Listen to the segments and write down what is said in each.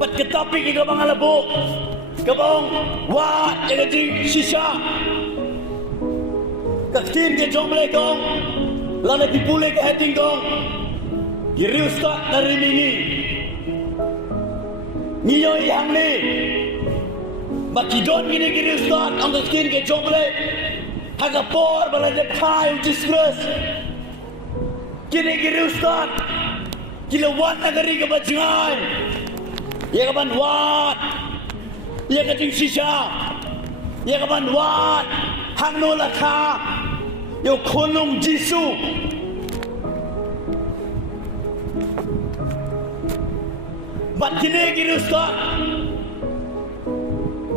Bat ketapik ika bang alabo. Kabong wat ika jing shisha. Kaktin ke jong boleh kong. Lana dipulih ke heading kong. Giri ustaz dari mini. Niyo yang ni. Makidon gini giri ustaz. Ang kaktin ke jong boleh. Hagapor balajak kai disgrace. Gini giri ustaz. Kilawan nagari ka bajngai. Ya kapan wat. Ya kajing shisha. Ya kapan wat. Hang no lakha. Yo konung jisu. Bat kini giri ustaz.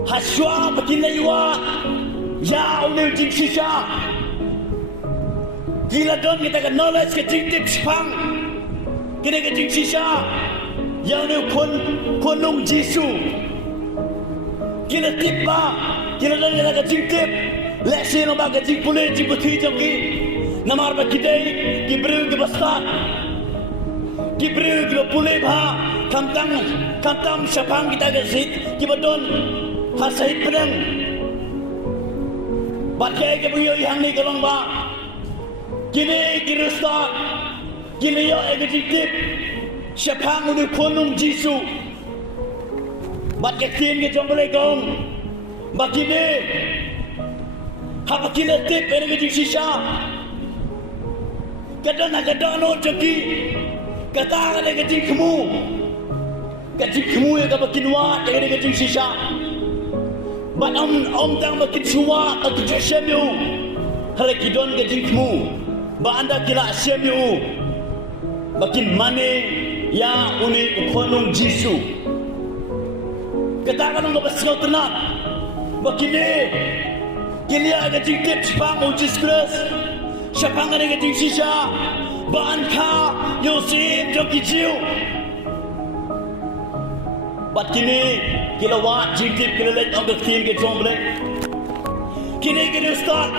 Haswa bakina yuwa. Ya unil jing shisha. Gila don kita kan knowledge ke jing tip spang. Kini ke jing shisha. Ya unil konung jisu. Gila tip ba. Gila don kita ke jing tip. Leksi no ba ke jing pulih jing buti jam ki. Namar ba kidai ki beriu ki bastat. Ki beriu ki pulih ba. Kamtang syapang kita ke zit. Ki badon hasait pedang. Bakai ke beriu yang ni kolong ba. Kini kirustat. Kini yo egejitip. Syapang unu konung jisu. Bakai tin ke jom boleh kong. Bakini. Hapa kila tip egejit shisha. Kadang no joki. Kata egejit kamu. Kajik kamu yang kabakinwa egejit shisha. But om tang makin suwa atau jeshemu. Hal kidon gajing kamu. Ba anda kila shemu. Makin mane ya uni konung jisu. Kata kanong ngabasngaw tenat. Bakini kilia gajing tip spang ujis kres. Siapangan gajing shisha. Ba anka yosim joki jiu. Bat kini kila wat jingtip kila let ang gaktin ke jomble. Kini kini ustaz.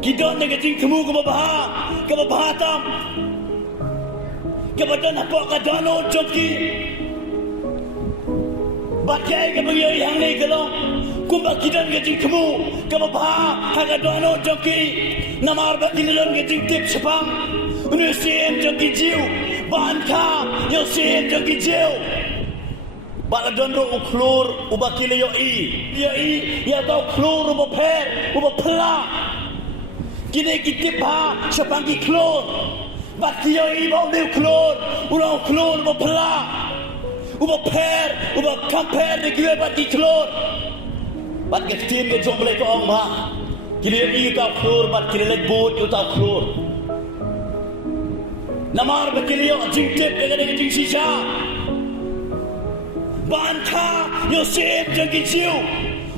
Kidon na gating kamu kababahatam. Kabadon hapo kadano joki. Bakay kabayo yang ni kalong. Kumba kidon gating kamu kababaha kadano joki. Namar ba kinilon gating tip sapang. Unusim joki jiu. Banka yosim joki jiu. Baladon ro uklur ubakile yo ya tau klur ubo per ubo pla kine kitipha sapangi klur bakio ibo de klur ulo klur ubo pla ubo per ubo kamper de gue baki klur bat gestin ke jomble ko ong ba kile tau klur bat kile let boot yo tau klur namar bakile yo jingtip de jing shisha Banta Yosef jangan jiu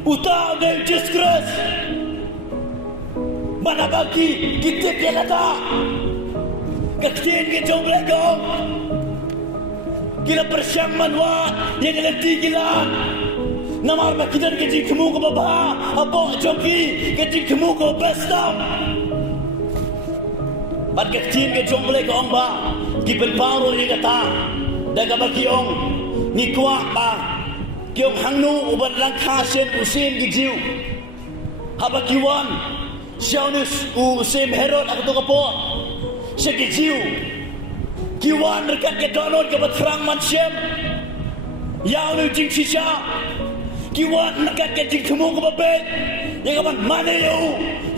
utang dan disgrace. Mana bagi kita kelata. Kaktin kita jomble kong. Gila persyang manwa yang ngelati gila. Namar makidan kecil kamu ke baba. Abok joki kecil kamu ke bestam. Bat kaktin kita jomble kong ba. Giben paro yang kata. Daga bagi ong. Ni kuak ba kiong hangnu ubat langkah sen usim gijiu haba kiwan siaunus usim herod aku tu kapo segijiu kiwan rekat ke donor ke batrang mansiem yaunu jing shisha kiwan rekat ke jing temu ke babet yang kapan mana yu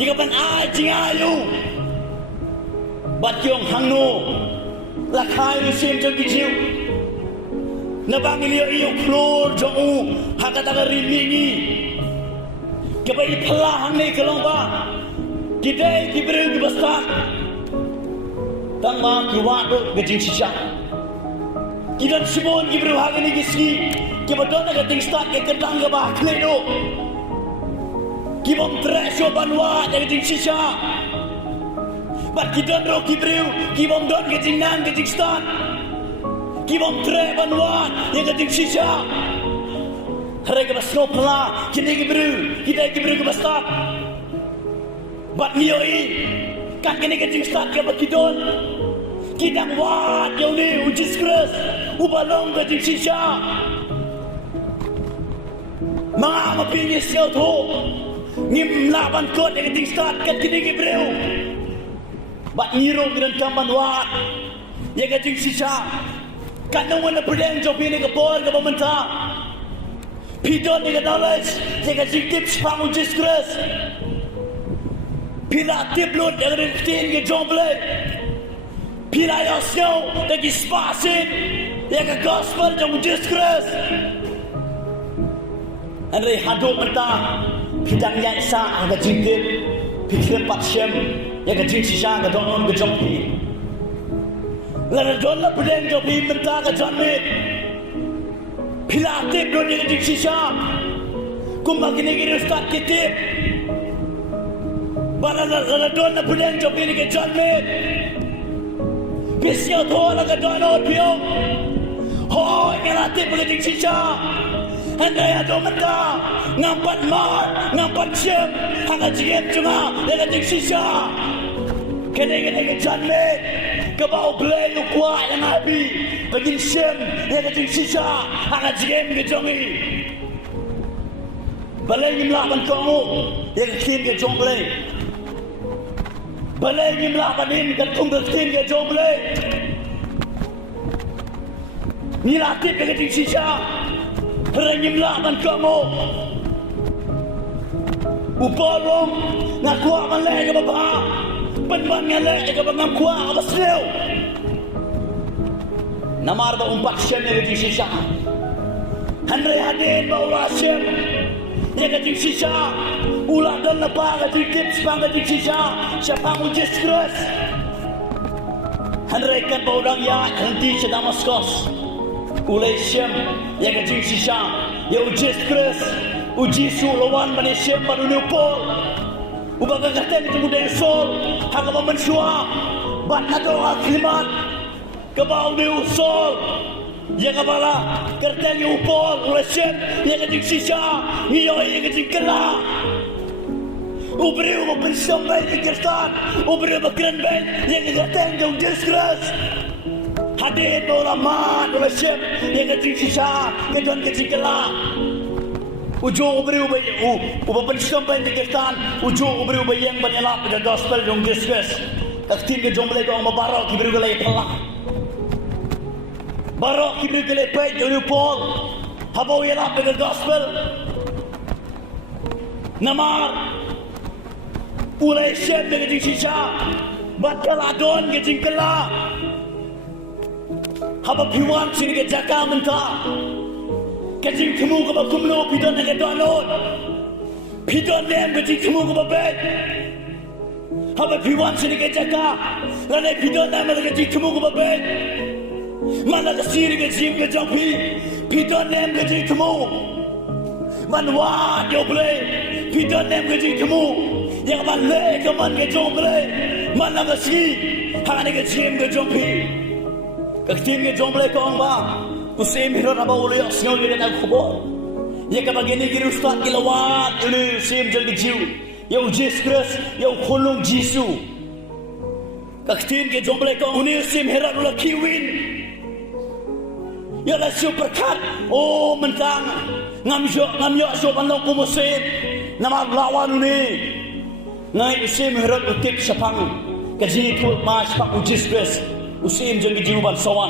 yang kapan jing ayu bat kiong hangnu lakai usim gijiu Nabangil iyo klor jong hakataga rimingi kabai pelahang ni kalong ba kidai kibru kibasta tang ma kiwado gajing shisha kidan sibon kibru hagani giski kibadon na gating start ke kedang ga ba kledo kibom tresyo banwa gajing shisha bat kidan ro kibru kibom don gajing nan gajing start Kibom tre banwan yang gating shisha. Harga basno pala kini kibru kita kibru ke bastat. Bat nioi kan kini gating start ke bakidon. Kita wat yang ni ujis keras ubalong ka jing sisha mga mapinis ka to ngim laban ko de jing start ka kinig ibreu bat ngiro gidan tamban wat ye ka jing sisha kanong na predeng jo pini ka por ka bamanta pidon de knowledge ye ka jing tips pamu jiskres pila tiplot de tin ke jomble pila yosyo de gispasin ye ka gospel jo jiskres Andre hadok mata pidang yang sa ang jingkit pikir patsem yang jing sisa ka donon ka jompi la don la pedeng jopi mata ka jonmit pilate bro ni jing sisa kumba kini kiri start kitip bara la don la pedeng jopi ni ka jonmit bisyo thola ka donon pio ho ngalate pa jing sisa Andaya domata ngampat mar ngampat siam hanga jiem cunga dengan jing sisa kene janme kebau blay lu kuat yang abi begin siam dengan jing sisa hanga jiem ke jongi balai ngimlaban kongu yang kin ke jong blay balai ngimlaban kan tunggal kin ke jong blay ni latih dengan jing sisa Rengim laban kamu Upolong Ngakuak malay ka baba Penban ngalay ka ba ngangkuak ka baslew Namar ba umpak siya ni rejing sisa Handray hadin ba ula siya Ni rejing sisa Ula dan na pa rejing tips pa rejing sisa Siya pang ujis kres Handray kan ba ulang ya Nanti siya Damaskos Ulay siyam yang jing sisa ya ujis kres uji sulawan mani siyam baru pol ubaga kateng itu mudai sol hanga mensua bat ado aklimat kebau ni usol yang abala kateng upol ulay siyam yang jing sisa iyo yang jing kela ubri umapinsam bay ikirtan ubri bakran bay yang kateng jing ujis kres Hadir ulama ulama yang kecil sisa kejuan kecil kelak ujung ubri ubah pensampai dikirtan ujung ubri ubah yang banyalap pada gospel dong discuss taktim ke jomble ko mabarok kibri galay pala barok kibri galay pay jolu pol habaw yalap pada gospel namar ulay syem yang kecil sisa batal adon kecil kelak Haba piwan sini ke jaka mentah Kajing temu ke bakumlo pidon ke download Pidon nem kajing temu ke babet Haba piwan sini ke jaka Lane pidon nem kajing temu ke babet Mana ke sini ke jim ke jampi Pidon nem kajing temu Manwa yo ble Pidon nem kajing temu Yang man le ke man ke jom ble Mana ke sini Hane ke jim ke jampi Kaktim ke jomble ko ang ba Kusim hiro na ba uli Asngaw nila nagkubor Ya kabagini kiri ustad kilawat Uli sim jal dijiw Yaw jiskres Yaw kulong jisu Kaktim ke jomble ko Uni sim hiro nula kiwin Ya la super cut Oh mentang Ngamyo so panlong kumusim Nama lawan uni Ngai sim hiro utip sapang Kajini tulp ma sapang ujiskres Usim jeng jiuban sawan.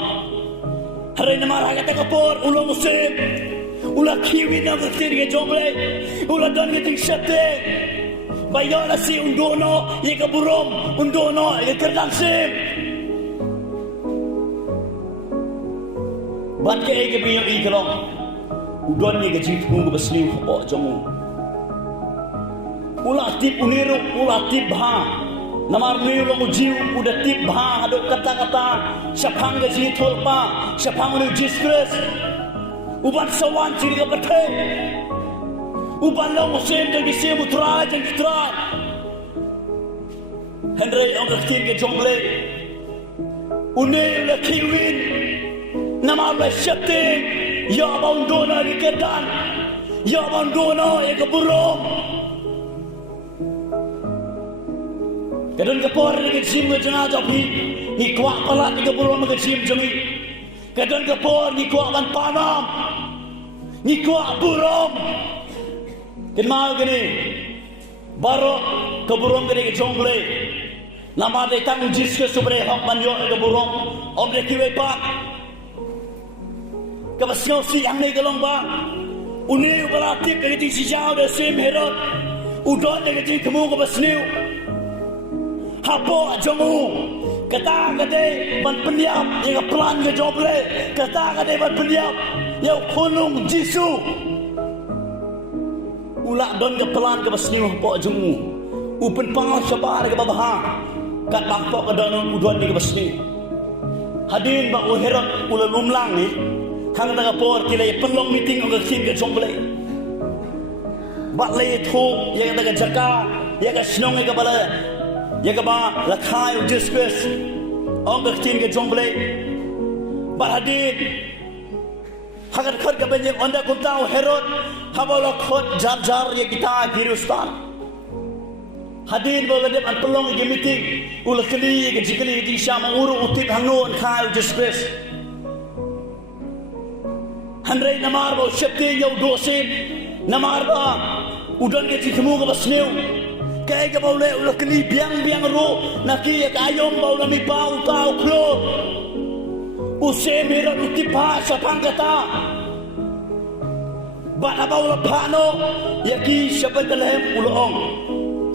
Hari nama rakyat kapor ulang usim. Ulah kiwi na bertir ke jomble. Ulah don ke tingsate. Bayo la si undono ye ke burom undono ye kerdang sim. Ban ke ke biyo ikelong. Udon ye ke jitu ke besliu kapor jomu. Ulah tip uniru ulah tip ha. Namar ni long jiu udah tip bah aduk kata-kata siapang gaji tulpa siapang nu jiskres uban sawan ciri ke pete uban long musim dan bisi mutra dan kitra Henry ang kaktin ke jomble unil la kiwin namar la syate ya bang dona di kedan ya bang dona ya keburung Kadon kapor dengan jim ke jana jopi ni kuak pala ke burung ke jim jemi Kadon kapor ngikuak ban panam, ngikuak burung. Kenal gini, baru keburung gini kejonggle. Nama dia tanggung jiske sobre hak manyo keburung. Om dia kiwe pak. Kabasngau si yang ni kelong ba. Uni balatik kagiti si jauh dah sim herot. Udon kagiti kemu kabasniu. Hapo jongu. Kata kade ban pendiam yang pelan ke joble. Kata kade ban pendiam yang kunung jisu. Ulak don ke pelan ke basniu hapo jongu. Upen pang sabar ke babaha. Kat bakpo ke don udon ke basniu. Hadin ba uherot ula lumlang ni. Hang tengah por kilai penlong meeting orang kin ke joble. Bat lay thuk yang tengah jaka yang ke snong ke bala. Ya kaba lakai disgrace orang kin ke jomble barhadid hagar khad ke banyak onda kuntau herod habala khot jar ya kita kirustan hadin bagadep an pelong ke meeting ulakali ke jikali di syama uru utip hangon kai disgrace handrai namar bo shepti yau dosin namar ba udan ke jikmu ke basniu kaya ka baule ulah keli biang ro naki ya kayom baula mi pau tau klo use mera utipa sa pangkata bana baula phano yaki shabatalhem ulong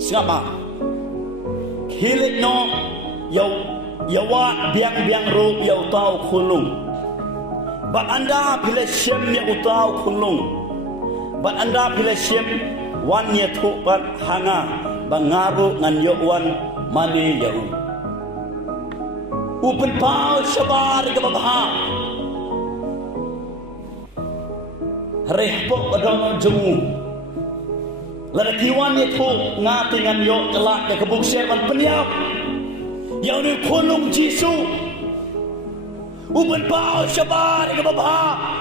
sngap hilik no yawa biang ro yau tau khulung bat anda bila syem ya utau khulung bat anda bila syem wan ya thupat hanga bangaru ngan yowan mani yau upen pau sabar ke babaha rehpok badong jemu larakiwan ye thu ngati ngan yo telak ke kebuk serban peniap yau ni khulung jisu upen pau sabar ke babaha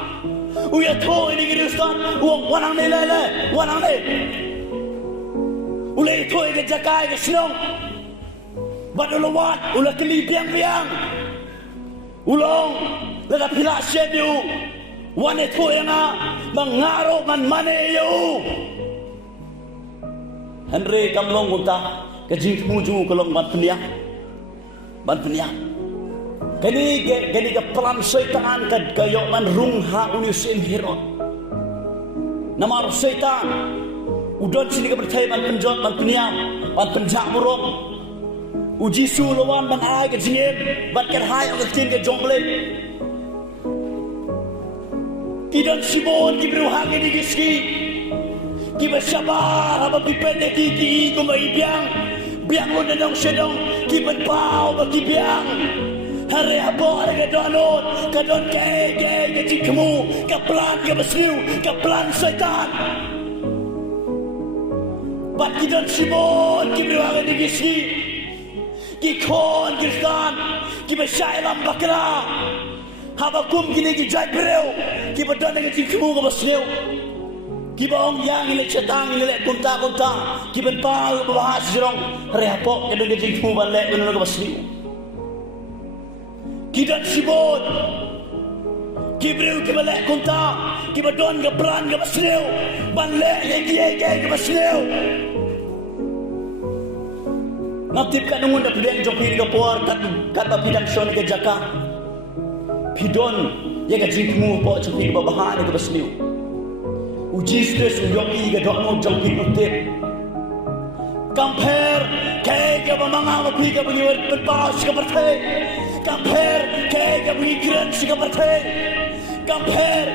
uya thu ini kirustan uang wanang ni lele wanang ni ulai thoi ke jakai ke snong badulawat ulah keli biang ulong lada pila sedu wane thoi nga mangaro man mane yo Henry kamlong gunta ke jing muju kolong ban penia kini ke pelan syaitan ke gayo man rung ha unisin hero namar syaitan udon sini ke percaya ban penjot ban peniam ban penjak murung uji sulawan ban ai ke jingem ban kerhai ke tin ke jomble kidan sibon ki beruhang ke digiski ki bersabar haba pipende ki kumbai biang lo denong sedong ki berpau bagi biang hari apa ada kadon ke jingkemu ke pelan ke besliu ke pelan syaitan bat kidan sibon ki beruang di gisi ki kon kristan ki besyai lam bakra haba kum kini ki jai breu ki badon ke jingkemu ke besliu ki baong yang ile cetang ile kunta ki ben pau bahas jirong repok ke de jingkemu balek ke besliu kidan sibon ki breu ki balek kunta ki badon ke pelan ke besliu balek ke besliu Natip kat nungun dah pilihan joki ke puar kat bidang syon ke jaka. Pidon ya ke jingmu po joki ke babahan ke basliu. Uji stress joki ke dokno joki utip. Compare ke bamanga mapi ke pengiwar penpas ke partai. Compare ke pengikiran ke partai. Compare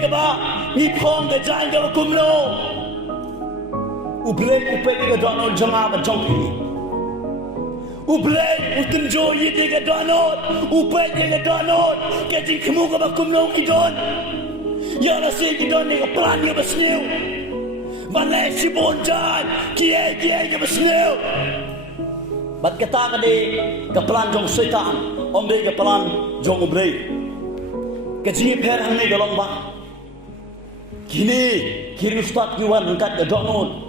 ke ba ngipong ke jain ke kumlo. Ublek upek ke dokno janga ba joki. Ublek utenjo yidi ke donot upek ke donot ke jingmu ke bakumno kidon ya nasi kidon ke plan ke basniu balai si bonjan kie ke basniu bat kata ke ke plan jong syaitan ombe ke plan jong ublek ke jing per hang ni galong ba kini kiri ustad yuan angkat ke donot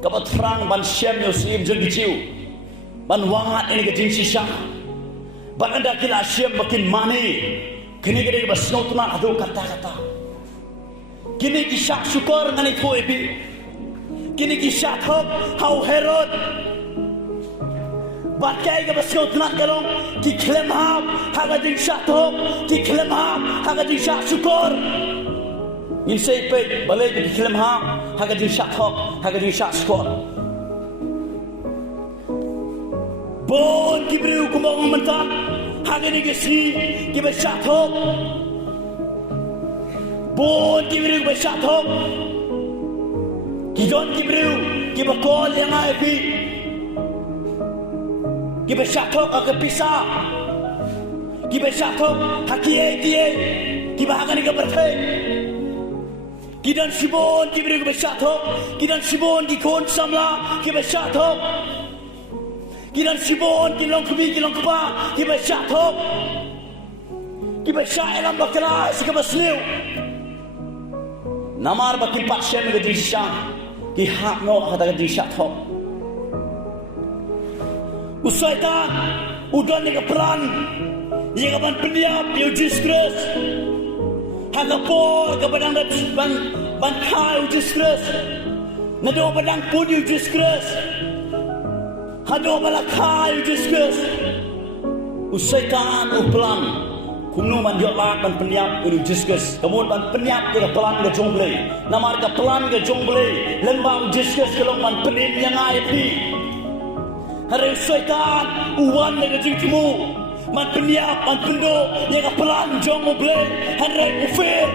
ke bat frang ban syem yo sim jeng kiciu ban wangat ini ke jing sisa ban anda kila syem makin mani kini kini basno tuna adu kata-kata. Kini kisah syukur ngani tu ebi. Kini kisah thok hau Herod. Bakai ke basno tuna kalong ki klem ham haga ding syah thok ki klem ham haga ding syah syukur. Insai pe balai ki klem ham haga ding syah thok haga ding syah syukur. Bon kibriu kumbang mentah haga ding si ki basah thok. Bon kibriu basah thok. Kijon kibriu ki bakol yang ai pi. Ki basah thok aga pisah. Ki basah thok hakie tie. Ki bahaga ni ka berthai. Ki dan sibon kibriu ki basah thok. Ki dan sibon ki kon samla ki basah thok. Ki dan sibon ki long kaba ki basah thok. Ki basah elam bakala si ka basliu. Namar bakim pat shem ke disha ki hak no kata ke disha thok. Usaitan udan ni ke peran ye ke ban pendiam ye Jesus hagapor ke badang ban khai Jesus nado badang pun Jesus hado bala khai Jesus usaitan uplan kumno man yo lak ban pendiam ke Jesus kemun ban pendiam ke pelan ke jongle namar ke pelan ke jongle lembang Jesus ke long ban penim yang ai pi hari syaitan uwan dengan jingkimu man pendiam man pendo yang pelan jong moble hari ufir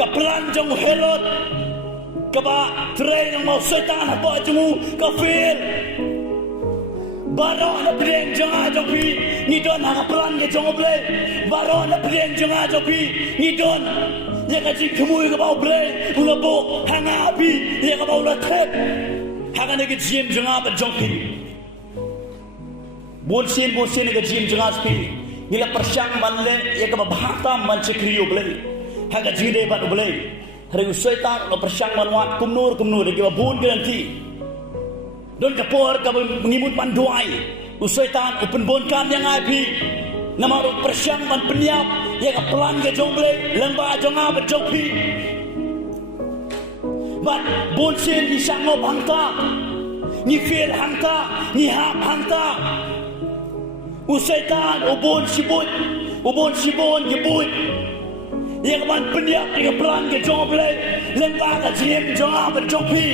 kepelan jong Herod kaba tren yang mau syaitan apa jemu kafir baro na pren jong ajopi ni don ha pelan ke jong moble baro na pren jong ajopi ni don yang kacik kemui ke bau ble ulabo hanga api yang ke bau la trep hanga ne ke jim janga ba jongpi bolsin ne ke jim janga spi nila persyang manle yang ke bahata man cekriyo ble hanga jide ba ble hari usaitan lo persyang manwat kumnur de ke bun ke nanti don ke por ke ngimut man duai usaitan open bon kan yang api namaru persyang man penyiap yang pelan ke jongle lembah jonga berjongpi bat bonsin ni sango bangta ni fil hangta ni hap hangta usaitan ubon sibon gebut yang man penyiap yang pelan ke jongle lembah ke jiem jonga berjongpi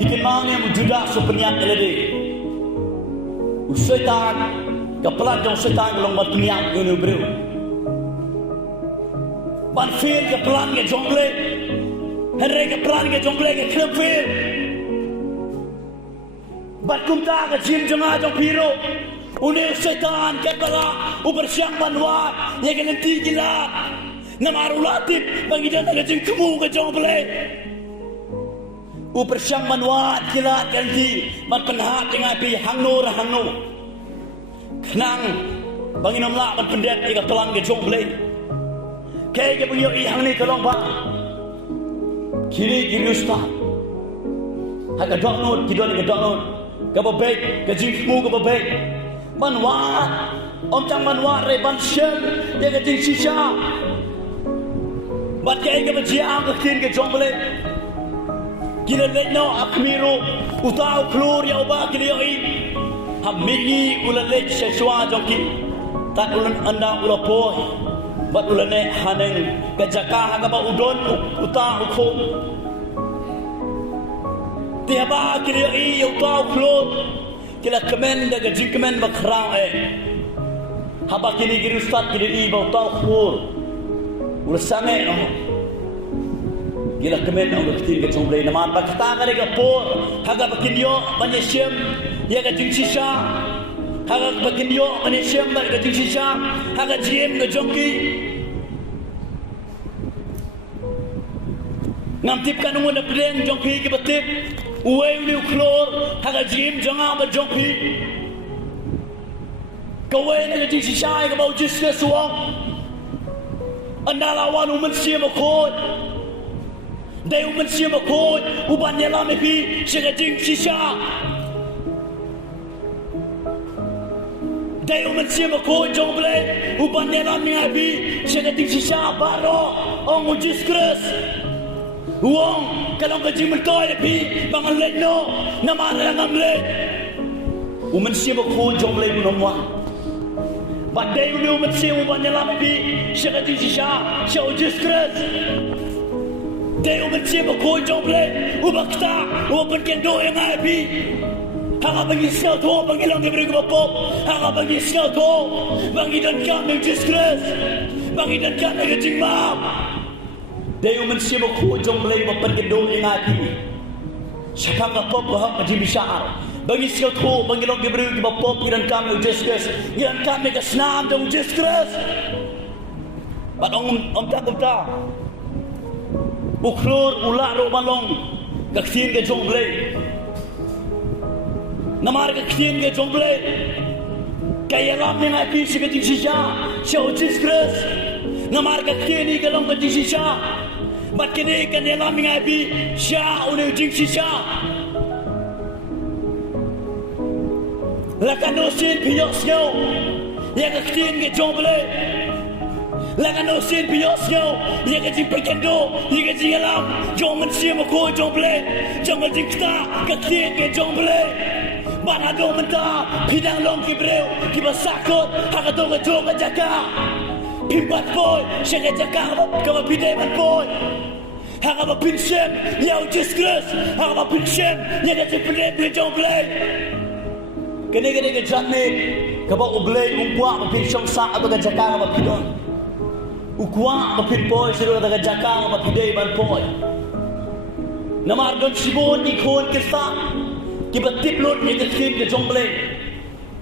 bikin mangnya mujudah so penyiap elede usaitan kepelan jong setan long bat penyiap gunu bro ban fil kepelan ke jongle henry kepelan ke jongle ke klub fil bat kumta ke jim jonga jong piro une setan kepala ubersyang manwat ye ke nanti gila namaru latip bangidan ke jing kemu ke jongle ubersyang manwat gila nanti mat penhat dengan pi hangno Kenang bangin amla ban pendet ika pelan ke jongle ke bangyo i hang ni kalong ba kiri usta haga download kidon ke download ke babek ke jingmu ke babek manwat om chang manwat re ban shen dia ke jing shisha bat ke bajiang ke kin ke jongle kila letno akmiro utau klur ya oba kili i hamigi ulalek seswa joki tak ulan anda ulapoy bat ulane haneng kajaka hagaba udon uta ukho tiaba kiri i uta ukho kila kemen daga jikmen bakrang haba kini giri ustad kiri i uta ukho ulasame gila kemen ang ketir ke jongle nama bakta kare ke por haga bakinyo banyeshem ya ke jingsisha haga bakinyo banyeshem bar ke jingsisha haga jiem ke jongki ngamtip kanungun na pren jongki ke batip uwe uli uklor haga jiem jonga bar jongki kawe na ke jingsisha ke bau jisne suwang andalawan umen siya makot Dai uman siya makot uban niya lamay pi siya ka jing sisya Day manusia berkau jong boleh uban dalam mengabi seketik sisa baro ong ujis keras. Uang kalau gaji mentoy lebih bangal leno nama orang amle. Manusia berkau jong boleh menomwa. Badai manusia uban dalam mengabi seketik sisa sisa ujis keras. Day manusia berkau jong boleh ubah ktah ubah kendo yang ngabi. Hanga bagi sekal tu, bagi lang diberi ke bapop. Hanga bagi sekal tu, bagi dan kami disgrace, bagi dan kami kecing maaf. Dia manusia berkujung belai bapan kedua yang hati. Siapa bapop bahak macam besar. Bagi sekal tu, bagi lang diberi ke bapop, bagi dan kami disgrace, bagi dan kami kesenam dan disgrace. But tak. Uklur ular robalong, kaksin ke jong belai. Namar ke kien ke jomble kaya lam yang api seketik sisa syau disgrace namar ke kien ni kalau ke sisa bat kene kan lam yang api syau ne jing sisa lakan dosin piyok syau yang ke kien ke jomble lakan dosin piyok syau yang ke jing perkendo yang ke jing alam jom manusia ko jomble jom jing ktah ke kien ke jomble Banado mentah, pidang long kibreu, kiba sakot, hakatong atong ajaka. Pimbat boy, syaka jaka, kama pidai man boy. Hakama pinsem, yau disgrace, hakama pinsem, yang kata pidai pidang blay. Kene ke jatne, kaba ublay umpuak mapinsong sak atau jaka kama pidon. Ukuak mapin boy, sido kata jaka kama pidai man boy. Namar don sibon ikon kisah. Kiba tiplot ni kesim ke jomble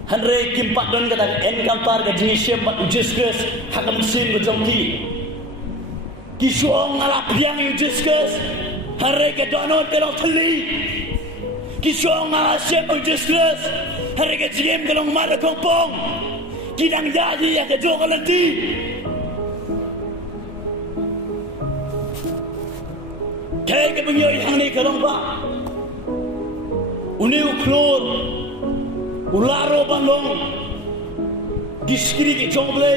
hanre kimpat don kata encounter ke jingiaseng mat ujiskes hakam sim ke jomki kisuang alap yang ujiskes hanre ke donot ke long thali kisuang alap sim ujiskes hanre ke jim ke long mara kompong kidang jadi ya ke jong alanti kaya ke pengyoi hang ni ke long ba Uniu klor ularo balong diskiri ke jomble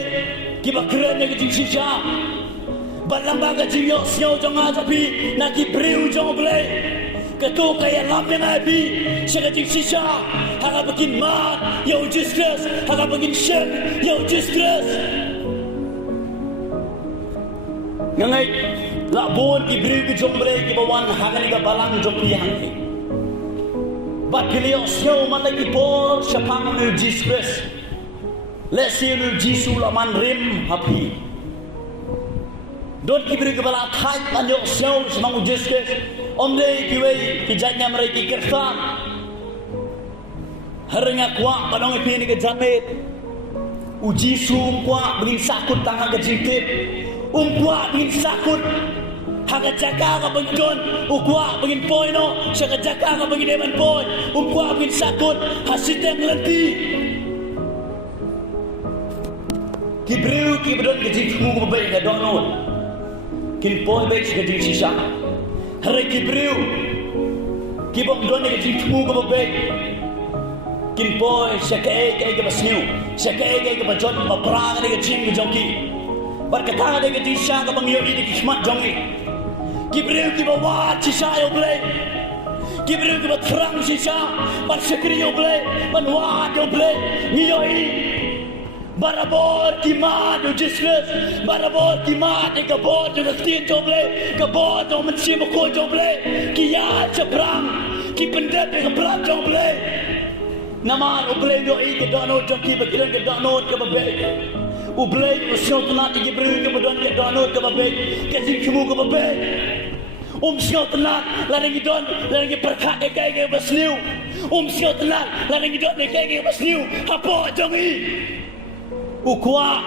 kiba keren ke jingsija balang baga jingyok siau jong ajapi naki breu jomble ketu kaya lambe nabi sega jingsija haga begin mat yau disgrace haga begin shem yau disgrace ngangai labon ki breu ke jomble kiba wan haga ni balang jompi hangi But kiliyo siyo malagi po sa pangalan ng Jesus. Lesiyo ng Jesus laman rim hapi. Doon kibiri kebala kahit anyo siyo sa mga Jesus. Omde kiway kijanya mereka kerta. Haringa kuak padang ipini kejamit. Ujisu kuak begin sakut tangan kejintip. Kuak begin sakut. Hanga jaka ka bangkon, ukwa bangin poy no, saka jaka ka bangin eman poy, ukwa bangin sakot, hasiteng lenti. Kibreu kibron kejik mungu baik ka donot, kin poy baik kejik sisa. Hari kibreu, kibok don kejik mungu baik, kin poy saka ka basniu, saka ka bajon maprang ka kejik kejongki. Berkata ka kejik sisa ka bangyo ini kismat jongki. Kibreu kiba wat sisa yo blay Kibreu kiba terang sisa Ban sekri yo blay Ban wat yo blay Ngiyoi Barabor kimat yo disgrace Barabor kimat yo kabot yo naktin yo blay Kabot yo mensim ko yo blay Kiyat sa perang Kipendep yo perang yo blay Naman yo blay yo ke donot yo kiba kiran ke donot ke babay Ublay yo siyong tenat kibreu kiba don ke donot ke babay Kasi kimu ke babay Sngap tenat, larang idon, larang perkat kaya basniu. Sngap tenat, larang idon kaya basniu. Apa jongi? Ukwa.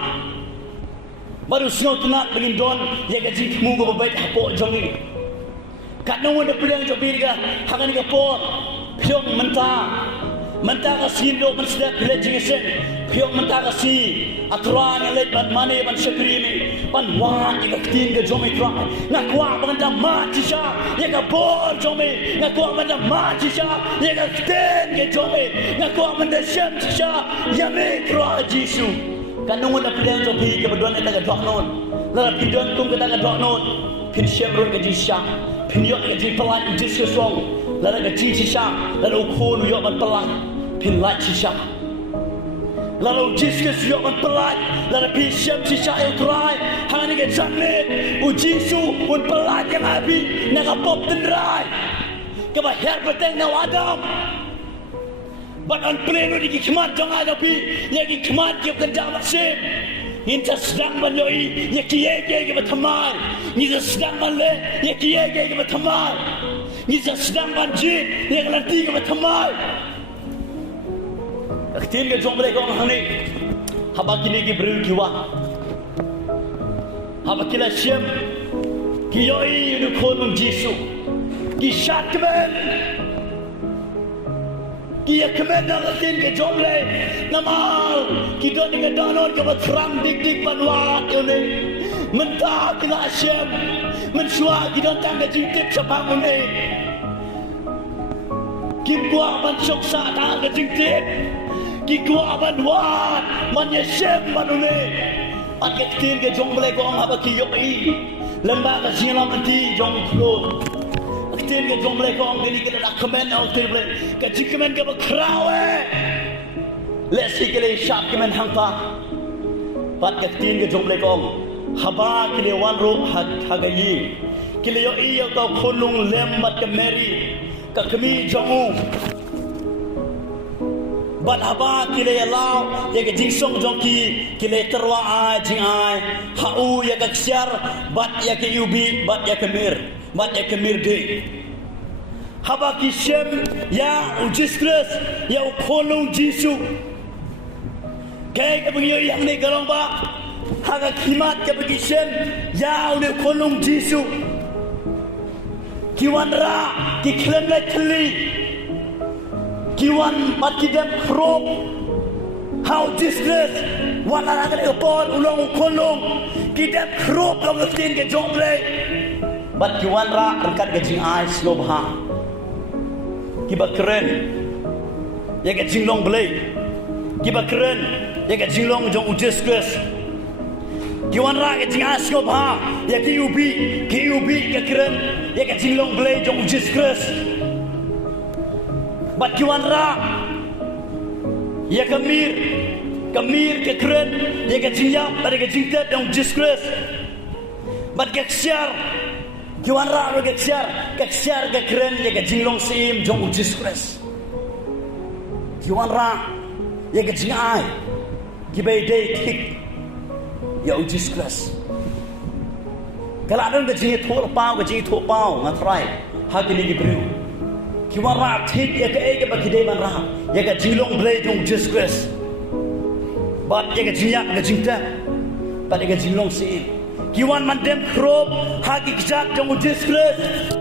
Baru sngap tenat begin don, ya gaji mu go baik apa jongi. Kat nunggu de pilang jobi ka, hakan ka po, pyong mentah. mentaka sindo man sedap pile jingiaseng piok mentaka si aturan yang leit ban mane ban sekrimi ban wan yang ketin ke jomi tra nak kuat benda mati sha yang ke bor jomi nak kuat benda mati sha yang ke ketin ke jomi nak kuat benda syam sha yang mikro jisu kan nunggu dah pilihan jomi ke berdua nak ke dok non lalu pilihan kum ke tak dok non pin syam run ke jisha pin yok ke jipelan jisu song lalu ke jisha lalu ukun yok ban pelan pin light sha lalu Jesus yok man pelaj lalu pisam sisa utrai hang ni ke sanne u Jisu un pelaj yang abi nak pop tenrai ke bahar beteng na Adam badan pleno di khmat jong ada pi ye ki khmat ke kendang masih Inta sedang menyoi ye kiye ke berteman ni sedang male ye kiye ke berteman ni sedang banjir ye nanti ke berteman Ketin ke jom mereka orang ni, haba kini ke beri kiwa, haba kila siam, kiyoi nu konung Jisu, kisat kemen, kiya kemen nak ketin ke jom le, namal, kita ni ke danon ke berterang dik panwat ini, mentah kila siam, mensua kita tang ke jintip sepang ini, kimbuah mansok tang ke jintip. Kikwa banwan manyesem manune paketin ke jong boleh kong haba kiyoi lembaga silam nanti jong flow paketin ke jong boleh kong gini ke dak kemen au table ke jikemen ke krawe lesi ke le sharp kemen hangpa paketin ke jong boleh kong haba ke le wan ro hagayi ke le yo iyo ka khulung lembat ke meri ka kemi jongu Bat haba kile yalau ya ke jingsong jongki kile terwa ai jing ai hau ya ke ksiar bat ya ke ubi bat ya ke mir de haba ki shem ya ujistres ya ukolong Jisu ke bagi yang ni galong ba haga kimat ke bagi shem ya ukolong Jisu kiwanra ki klem le kli Kiwan matidem krop how distress wala nak lepon ulong kolong kidem krop long ngetin ke jongle bat kiwan ra rekat ke jing ai slobha kiba keren ya ke jinglong blai kiba keren ya ke jinglong jong distress kiwan ra ke jing ai slobha ya ke ubi ke keren ya ke jinglong blai jong distress Bat kiwan ra ya kemir ke keren ya ke jingyap pada ke jingtet dong disgrace bat ke ksiar kiwan ra ke ksiar ke keren ya ke jinglong sim jong disgrace kiwan ra ya ke jingai kibai day tik ya disgrace kalau ada ke jingi thol pau ngatrai hakini ki bru Kiwan ra tik ya ke bakide man ra ya ke jinglong blai jong disgrace bat ya ke jinyak ke jingta bat ya ke jinglong si kiwan mandem krop hagi kijak jong disgrace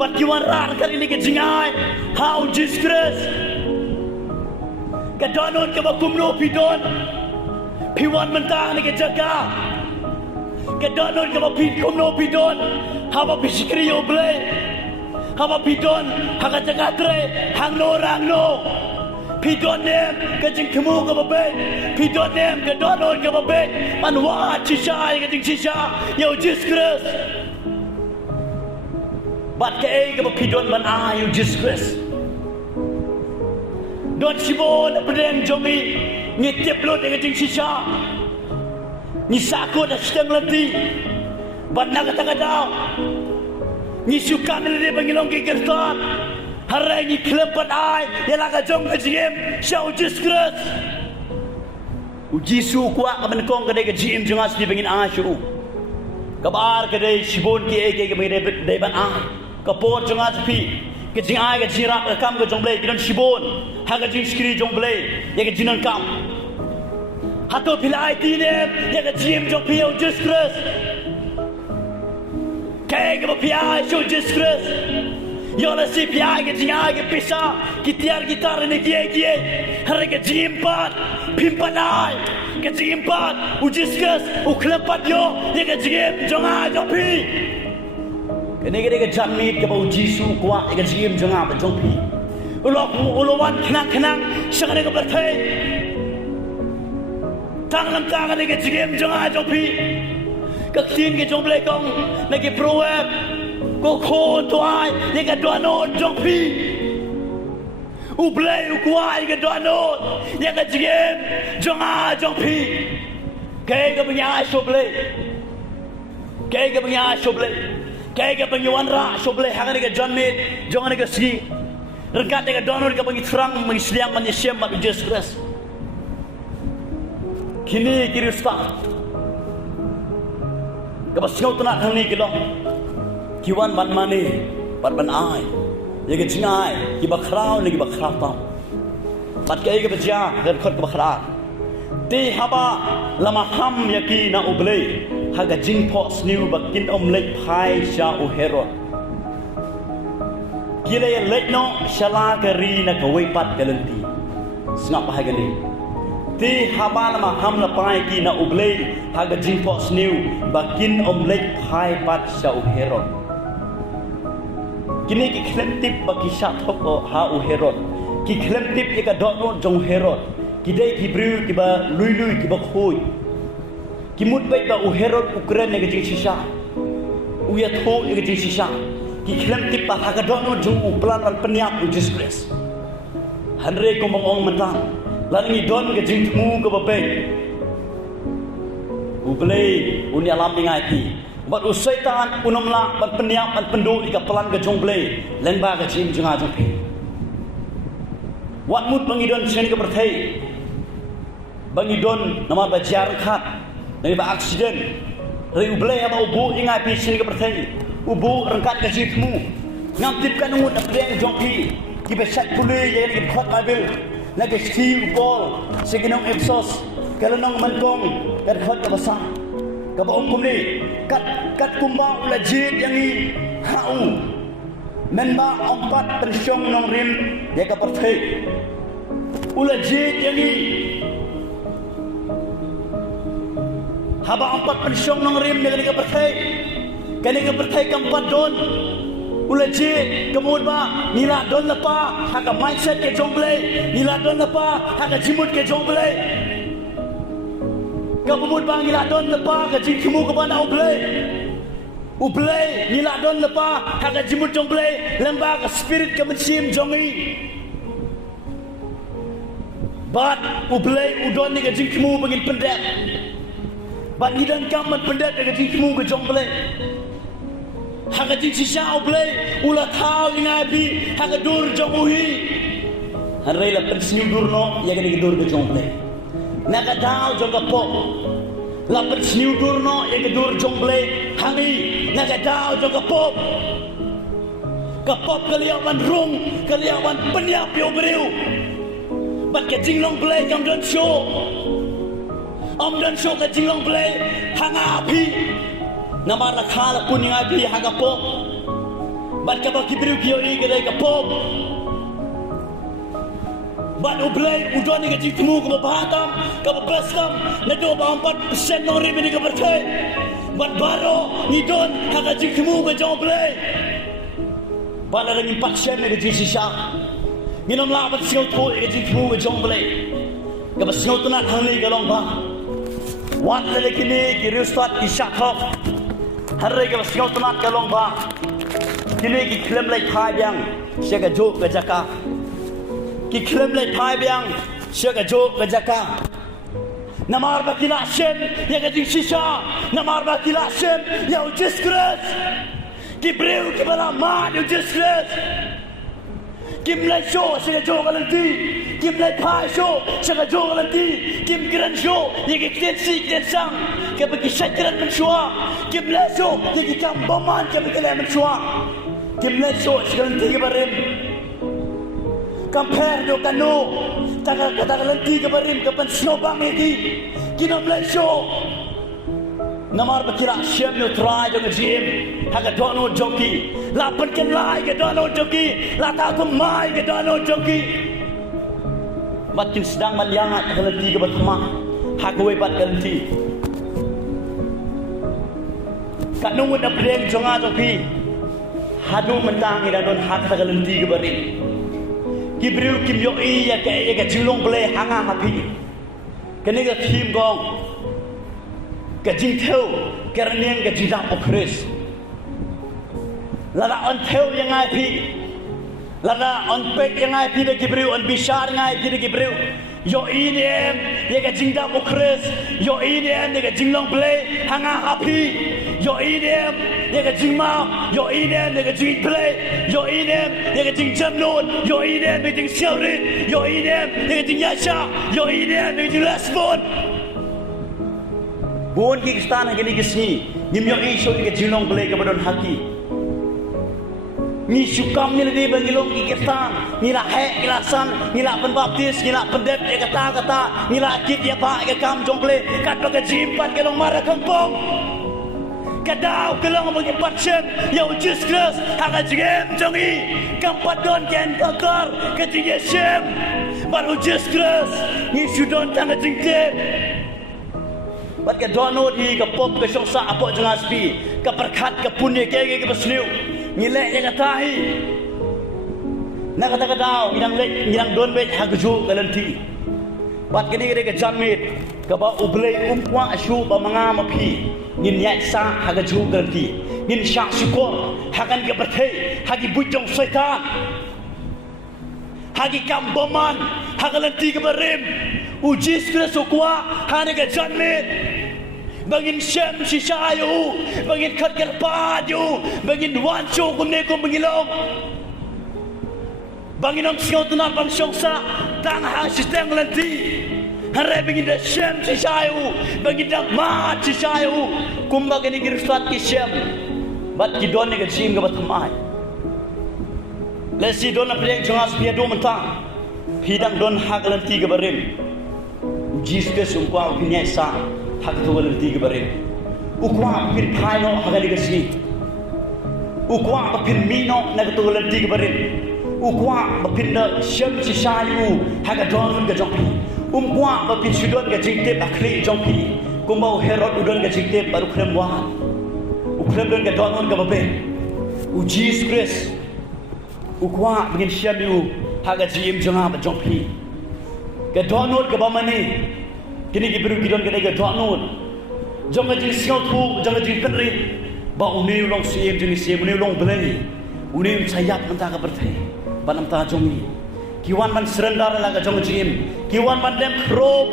bat kiwan ra kali ni ke jingai how disgrace ke danon ke bakumno pidon piwan mentang ni ke jaga ke danon ke bakumno pidon haba bisikri yo blai haba pidon haga jagatre hang no pidon nem ke jing kemu ke babe pidon nem ke donon ke babe manwa chisha ke jing chisha yo disgrace bat ke pidon man yo disgrace don sibon pedeng jomi ni tiplot ke jing chisha ni sakot steng lati bat naga daw ni suka ni bangilong ke kertas hari ni klepat ai ya laga jong ke jim syau disgrace uji su kwa kamen kong ke de jim jungas di bangin ai syu kabar ke de sibon ke bangin de ban ai kapot jungas pi ke jing ai ke jira ke kam ke jong blai ke sibon ha ke jing skri jong blai ya ke jinon kam hato pilai ti ne ya ke jim jong pi disgrace Kaya ke bapiai show disgrace Yola si pia ke jinga ke pisa kitiar gitar ni kie hari ke jimpat pimpanai ke jimpat ujiskas uklepat yo ye ke jim jonga jopi kene ke jamit ke bau jisu kwa ke jim jonga ba jopi ulok ulawan kenang sangane ke berthai tangan tangan ke jim jonga jopi ke tin ke jomble kong lagi proem ko khôn toai ye ka doano jongpi u blai u kwai ka doano ye ka jiem jonga jongpi ke ka bnya shoble ke ka bnya shoble ke ka bnya ra shoble hangane ka janmit jongane ka si rekat ka doano ka bagi terang mengisliang menyem mat Jesus Christ kini kirista ka basngot na hangni kilo kiwan ban mani ban ai ye ke jingai ki ba khrau ni ki ba khrau ta bat ke ke bja dan khot ke ba khra ti haba lama ham ya ki na uble ha ga jing pho sniu ba kin lek phai sha u herod ki le lek no shala ka ri na ka wei pat ka lenti snap ha ga ni ti haba lama ham la pai ki na uble ha ga jing pho sniu ba kin lek phai pat sha u herod kini ki klem tip bagi syathok ha u herod ki klem tip ye ka dot jong herod ki dei ki bru ki ba lui ki ba khoi ki mut bai ba u herod ukren ne ki sisa u ya tho ye ki sisa ki klem tip ba ha ka dot jong u plan ran penyap u Jesus Christ hanre ko mong mentang lan ni don ke jing mu ko ba bai u play u ni alam ngai ti bat usaitan unomla bat peniap bat pendu ika pelan ke jongble lengba ke jim junga jongpi wat mut bangidon sen ke berthai bangidon nama ba jar khat dari ba accident ri uble aba ubu ingai pi sen ke berthai ubu rengkat ke jitmu ngam tip kan ngut apreng jongpi ki be sat pule ye ni khot abil na ke steel ball seginong epsos kalanong mantong kan khot ke basa ka ba kum ni kat kumba ula jit yang ni hau menba empat pensyong nong rim ya ka perthai ula jit yang ni haba empat pensyong nong rim ya ka perthai kani ka perthai kampat don ula jit kemud ba nila don lapa haka mindset ke jongble nila don lapa haka jimut ke jongble kabumud bang ila don lepa ka jing kemu ka bana uble ila don lepa ha ka jimut jong ble lemba ka spirit ka mensim jongi bat uble udon ni ka jing kemu bangin pendet bat idan kam pendet ka jing kemu ka jong ble ha ka jing sisa uble ula thau ingai bi ha ka dur jong uhi hanrei la pensiu durno ya ka dur ka jong ble naga dau jong po la persniu durno ye ke dur jong ble hangi naga dau jong pop kaliawan rung kaliawan penyap yo breu bat ke jinglong ble kam don show om don show ke jinglong ble hanga api namar la khala puning api hanga pop bat ka ba kibreu kyo ni ke dai ka pop bat ublay udon ni kecik temu ke bahatam ke bestam na 24% nong rim ni ke berthai bat baro ni don ka kecik temu ke joblay bat ada 4% ni kecik sisa minum la bat siau tho ke kecik temu ke joblay ke basiau tunat hangli ke long ba wat le kini ki rustat ki shathok harre ke basiau tunat ke long ba kini ki klem lai khai yang sia ke jo ke jaka ki klem lai phai biang sia ka jo ka jaka namar ba kila shem ya ka jing sisa namar ba kila shem ya u Jesus Christ ki breu ki bala ma u Jesus Christ kim lai show sia ka jo ka lanti kim lai phai show sia ka jo ka lanti kim gran show ya ki kten si kten sang ka ba ki shakran men shwa kim lai show ya ki kam boman ka ba ki lai men shwa kim lai show sia ka lanti ka barem compare do kanu tagal lanti ke barim ke pen snobang ini kinom lai show namar bakira shem no try jong jim haga dono joki la penken lai ke dono joki la ta ko mai ke dono joki makin sedang maliangat kelenti ke batma hakwe bat kelenti kat nunggu na breng jonga joki hadu mentang ida don hak kelenti ke bari kibriu kim yo i ya ke jilong ble hanga hapi kene ke tim gong ke jing theu ke rniang ke jidang okres lada on theu yang ai pi lada on pek yang ai pi de kibriu on bishar yang ai pi de kibriu yo inem ye ke jingdang okres yo inem ye ke jinglong ble hanga hapi yo inem ye ke jingma yo inem ye ke jing ble yo inem ye ke jing jamnon yo inem ye ke jing siauri yo inem ye ke jing yasha yo inem ye ke jing lesbon bon ki stan ha gini kisni nim yo i so ke jinglong ble ke badon haki ni sukam ni le bangilong ki ketan ni la he ni la san ni la pen baptis ni la pendep ye kata ni la kit ye ba ke kam jongle kat ke jimpat ke long mara kampong kadau ke long bagi patchen ya ujus kres haga jigem jongi kampat don ken kakar ke jingiaseng bar ujus kres ni sudon tanga jingte bat ke dono di ke pop ke songsa apok jengaspi ke perkat ke punye ke besliu ngilek yang katahi nak kata dau ngirang don bet hagju galenti bat kini ke jamit ke ba ublei kwa ashu ba manga mapi ngin yak sa hagju galenti ngin syak syukur hagan ke berthei hagi bujong syaitan hagi kamboman hagalenti ke berim ujis ke sukwa hane ke jamit bangin syam sishayu bangin khat kerpaju bangin wancu kumne kum bangilong bangin om siot na bang songsa tang ha sistem lenti hare bangin da syam sishayu bangin da ma sishayu kum bangin girsat ki syam bat ki don ne ke sim ga batmai lesi don na preng jongas pia do mentang hidang don hak lenti ga barim jis ke sungkwa kinya sa hak tu lenti ke barim ukwa pin phaino hagali ke si ukwa pin mino na tu lenti ke barim ukwa pin da syam si shayu hak don ke jongpi ukwa pin sudon ke jingte akhli jongpi kumbau herod udon ke jingte baru kremwa ukrem don ke don ke babe ujis kres ukwa begin syam yu hak jim jonga ba jongpi ke don ke bamani kini kibiru kidon kene ke doanun jonga jing siau tu jonga jing penri ba uni long siem jing siem uni long belai uni sayap mentah ke berthai banam ta jongi kiwan man serendar la ke jonga jim kiwan man dem krop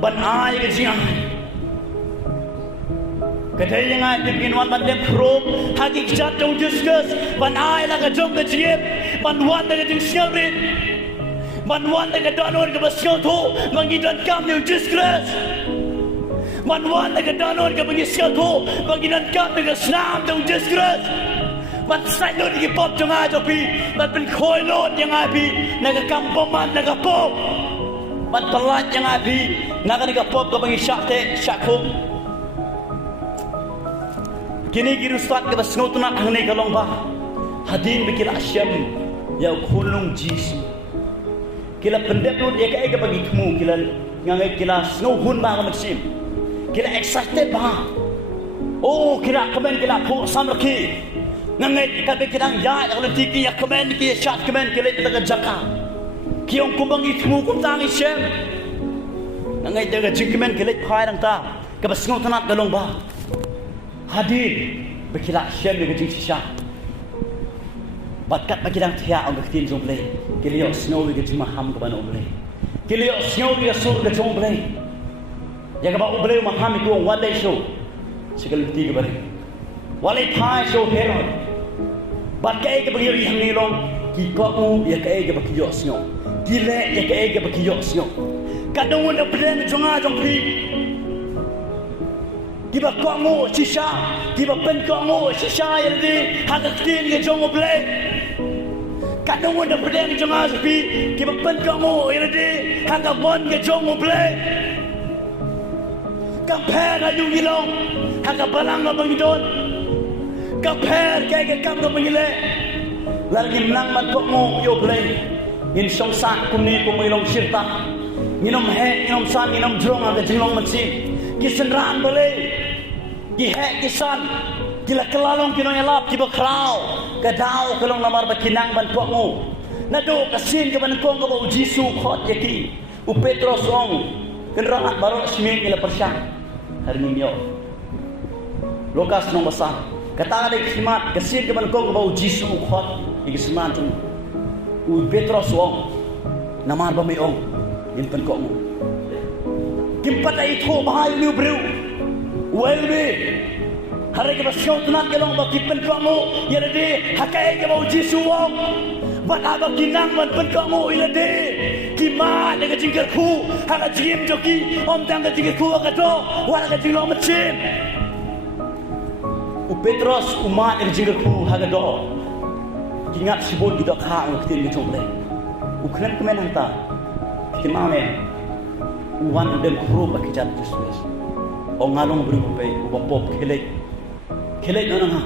ban ai ke jing ai kedai yang ai kiwan man dem krop hagi jat jong diskus ban ai la ke jonga jim ban wan ke jing siau rin Manwan dengan donon ke baskau tu mengidan kami ujus-keras. Manwan dengan donon ke baskau tu mengidan kami ke senam tu ujus-keras. Man sayur di pop jangan ajopi, man pen koi lot yang api, naga kampung man naga pop. Man telat yang api, naga pop ke bagi syakte syakum. Kini girusat ke baskau tu nak hangai kalong bah. Hadin bikil asyam ya kulung jisu. Kila pendek lu dia kayak bagi kamu kila ngangai kila snohun ba maksim kila excited ba oh kila komen kila pu samraki ngangai kabe kidang ya kalau tiki ya komen ki shot komen kila kita jaka kiong kumbangi kamu kum tangi shem ngangai daga jingmen kila phai dang ta ka basngo tanat galong ba hadir bekila shem ni jing shisha bakat bagi dang thia ang ketin jomble kelio snow ge jima ham ke bana oble kelio snow ge sur ge jomble ya ga ba oble ma ham ko wale show sekal ti ge bare wale thai show herod bat ke ge bagi ri hang ni long ki ko u ya ke ge bagi yo snow ki le ya ke ge bagi yo snow kadang wona plan jonga jongpi kiba ko mo shisha kiba pen ko mo shisha yeldi hak ketin ge jong oble kadang wanda berdeng jonga sepi kiba pen kamu yeldi hanga bon ke jong oble kampena yung gilong hanga balang abang idon Kaper kaya kam to mengile. Lagi menang man kok mo yo play. Ngin song sak kuni ko may long sirta. Nginom he, nginom san, nginom drong aga jinglong mansin. Kisan ran bale. Ki he kisan. Kila kelalong kino ialap kiba kraw. Kadao kalong lamar ba kinang ban kok mo. Nado kasin ka ban kong ka ba Jisu khot yaki. U Petros ong kenraat baru semin ila persyak. Hari ninyo. Lukas nong basa. Kata ada kimat kasin ka ban kong ka ba Jisu khot yaki seman tu. U Petros ong namar ba may ong in pan kok mo. Kimpat ay tho bahay liu bru. Well be. Hari ka ba syot nat kalong ba kipan kok mo. Yala de hakai ka ba Jisu ong. Wat abang kinang man pen kamu ilade kima dengan jinggerku hanga jim joki om tang ka jinggerku akato wala ka jinglong macim u Petros umat dengan jinggerku hanga do kingat sibut kita kha ng tin ni chomle u kren kemen hanta kima me u wan dem kru ba kijat Jesus o ngalong bru pe u bopop khelek nanang ha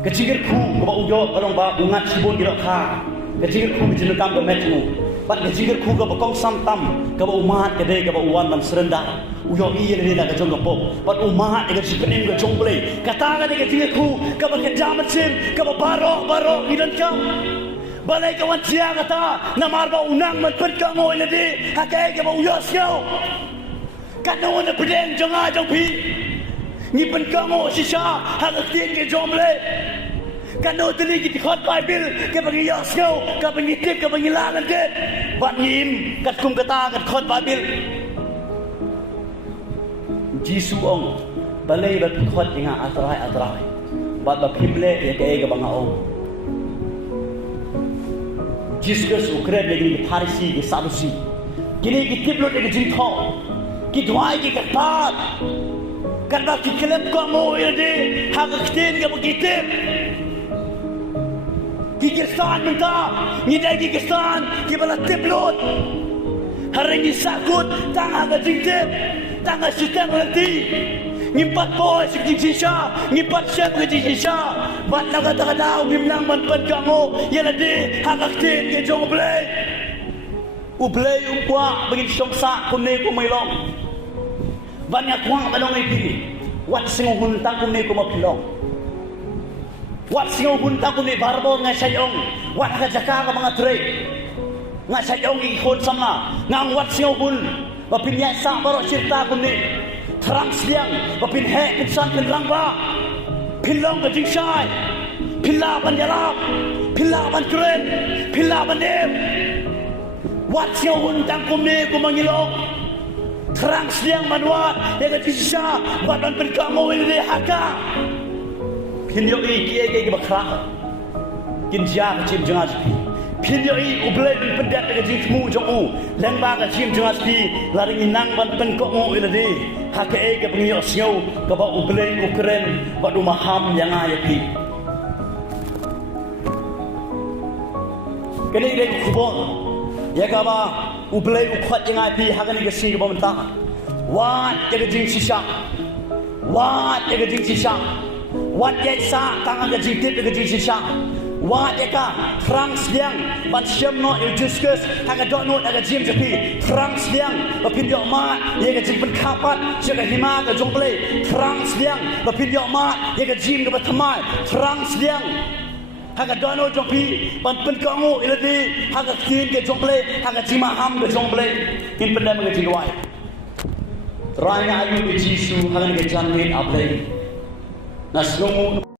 kecingir ku kaba ujo kalong ba ungat sibun gira kha kecingir ku bijin kam ba metmu bat kecingir ku kaba kong samtam kaba umat kade kaba uwan man serenda uyo iye le la ka jong pop bat umat ga sipenim ga jong play kata ga de kecingir ku kaba kejamat sim kaba baro idan kam balai ka wan tia kata namar ba unang man pet ka mo ile de hakai kaba uyo syo kanu na pedeng jong a jong pi ni pen kamu sisa hang tin ke jomle kanu teli ki khot bible ke bagi yasyo ka bagi tip ka bagi langan ke bat nim kat kum kata kat khot bible Jisu ong balai bat khot inga atrai bat ba phimle ye ke ga banga ong Jesus ukred lagi Farisi ke Sadusi kini ki tip lo de jin tho ki dwai ki kat karena kikelep kamu ini hagaktin kamu kitip kikisan minta ngidai kikisan kibala tiplot hari ini sakut tanga gajingtip tanga sistem nanti ngimpat boy sikjing sisa ngimpat siap gajing sisa bat naga takadaw ngimnang manpan kamu yan adi hagaktin kejong ublay umpwa bagin siyongsa kunay kumaylong banyak kuang balong ay pili. Wat singo huntang kung ni kumapilong. Wat singo huntang kung ni barbon nga sayong. Wat kajaka ka mga tre. Nga sayong ikon sama. Nga ang wat singo hun. Mapinyasa baro sirta kung ni. Terang siang. Mapinhe pinsan pinlang ba. Pilong ka jingsay. Pilaban yalap. Pilaban kren. Pilaban dem. Wat singo huntang kung ni kumangilong. Terang siang manuat yang bisa badan berkamu ini haka pinyo i kiye bakra kinja chim jangas pi pinyo i ublay pendat ke jingmu jongu lengba ke chim jangas pi lari inang ban tengkok ini de haka ke pengyo sio ke ba ublay ukren ba dumaham yang ay pi kini de kubon ya ka ba ublay ukhwat yang ai pi hagani ke sing ba menta wat ke jing sisa wat ke jing sisa wat ye sa tang ke jing tip ke jing sisa wat ye ka frang siang ban siam no il discuss haga do no aga jim japi frang siang ba pin yo ma ye ke jing pen kapat je ke hima ke jong play frang siang ba pin yo ma ye ke jim ke ba thamai frang siang haga dono jongpi ban pen kamu iladi haga kin ke jongle haga jima ham ke jongle in pendam ke jingwai raya ayu ke Jisu haga ke janmin ablay nasnungu